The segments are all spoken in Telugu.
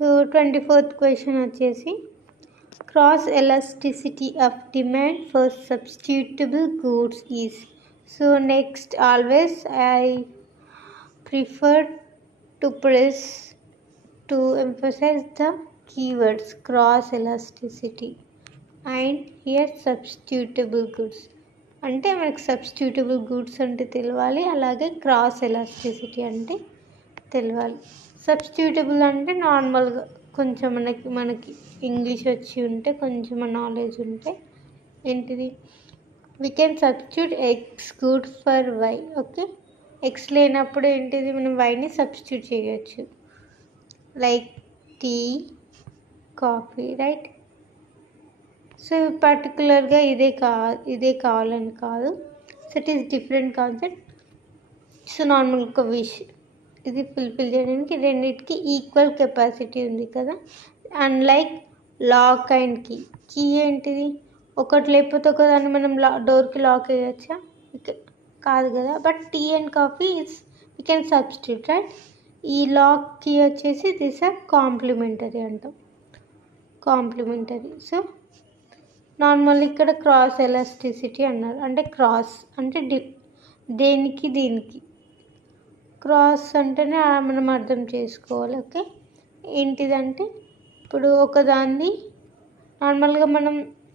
సో 24th క్వశ్చన్ వచ్చేసి cross elasticity of demand for substitutable goods is. So next always I prefer to press to emphasize the keywords cross elasticity and here substitutable goods. అంటే మనకి సబ్స్టిట్యూటబుల్ గూడ్స్ అంటే తెలియాలి, అలాగే క్రాస్ ఎలాస్టిసిటీ అంటే తెలియాలి. సబ్స్టిట్యూటబుల్ అంటే నార్మల్గా కొంచెం మనకి ఇంగ్లీష్ వచ్చి ఉంటే, కొంచెం నాలెడ్జ్ ఉంటే ఏంటిది, we can substitute X good for Y. Okay, X లేనప్పుడు ఏంటిది, మనం వైని సబ్స్టిట్యూట్ చేయొచ్చు, like tea, coffee, right. So పర్టికులర్గా ఇదే కావాలని కాదు, so it is different concept. So normal ఒక విష్ ఇది ఫుల్ఫిల్ చేయడానికి రెండింటికి ఈక్వల్ కెపాసిటీ ఉంది కదా. అన్లైక్ లాక్ అండ్ కీ ఏంటిది, ఒకటి లేకపోతే ఒకదాన్ని మనం డోర్కి లాక్ వేయచ్చా, కాదు కదా. But tea and coffee is we can substitute, right. ఈ లాక్ కీ వచ్చేసి దిస్ ఆర్ కాంప్లిమెంటరీ అంటాం, కాంప్లిమెంటరీ. సో నార్మల్ ఇక్కడ క్రాస్ ఎలాస్టిసిటీ అన్నారు, అంటే క్రాస్ అంటే దేనికి దీనికి క్రాస్ అంటేనే మనం అర్థం చేసుకోవాలి. ఓకే, ఏంటిదంటే ఇప్పుడు ఒకదాన్ని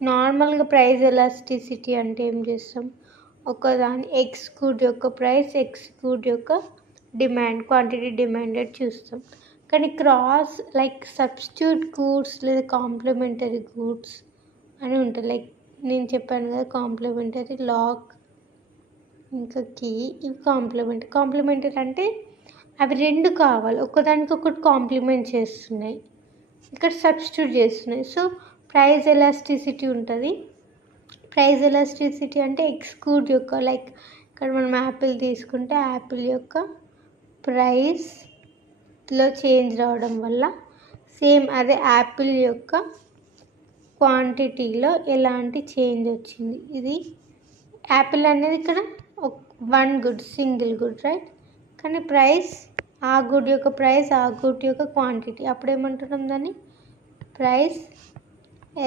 నార్మల్గా ప్రైస్ ఎలాస్టిసిటీ అంటే ఏం చేస్తాం, ఒకదాని ఎక్స్ గుడ్ యొక్క ప్రైస్, ఎక్స్ గుడ్ యొక్క డిమాండ్, క్వాంటిటీ డిమాండెడ్ చూస్తాం. కానీ క్రాస్ లైక్ సబ్స్టిట్యూట్ గూడ్స్ లేదా కాంప్లిమెంటరీ గూడ్స్ అని ఉంటుంది. లైక్ నేను చెప్పాను కదా, కాంప్లిమెంటరీ లాక్ ఇంకా కీ, ఇవి కాంప్లిమెంటరీ అంటే అవి రెండు కావాలి, ఒకదానికి ఒకటి కాంప్లిమెంట్ చేస్తున్నాయి, ఇక్కడ సబ్స్టిట్యూట్ చేస్తున్నాయి. సో ప్రైస్ ఎలాస్టిసిటీ ఉంటుంది. ప్రైస్ ఎలాస్టిసిటీ అంటే ఎక్స్ గుడ్ యొక్క, లైక్ ఇక్కడ మనం యాపిల్ తీసుకుంటే యాపిల్ యొక్క ప్రైస్లో చేంజ్ రావడం వల్ల సేమ్ అదే యాపిల్ యొక్క క్వాంటిటీలో ఎలాంటి చేంజ్ వచ్చింది. ఇది యాపిల్ అనేది ఇక్కడ one good, single good, right. కానీ ప్రైస్, ఆ గుడ్ యొక్క ప్రైస్, ఆ గుడ్ యొక్క క్వాంటిటీ, అప్పుడు ఏమంటున్నాం దాన్ని ప్రైస్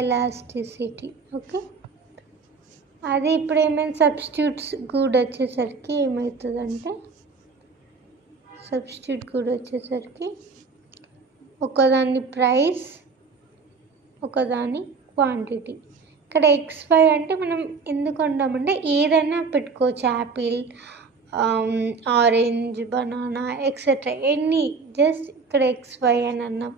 ఎలాస్టిసిటీ. ఓకే, అది ఇప్పుడు ఏమైనా సబ్స్టిట్యూట్స్ గుడ్ వచ్చేసరికి ఏమవుతుందంటే, సబ్స్టిట్యూట్ గుడ్ వచ్చేసరికి ఒకదాని ప్రైస్, ఒకదాని క్వాంటిటీ. ఇక్కడ XY అంటే మనం ఎందుకు అంటామంటే ఏదైనా పెట్టుకోవచ్చు, Apple, orange, banana etcetera any, just ఇక్కడ XY అని అన్నాం.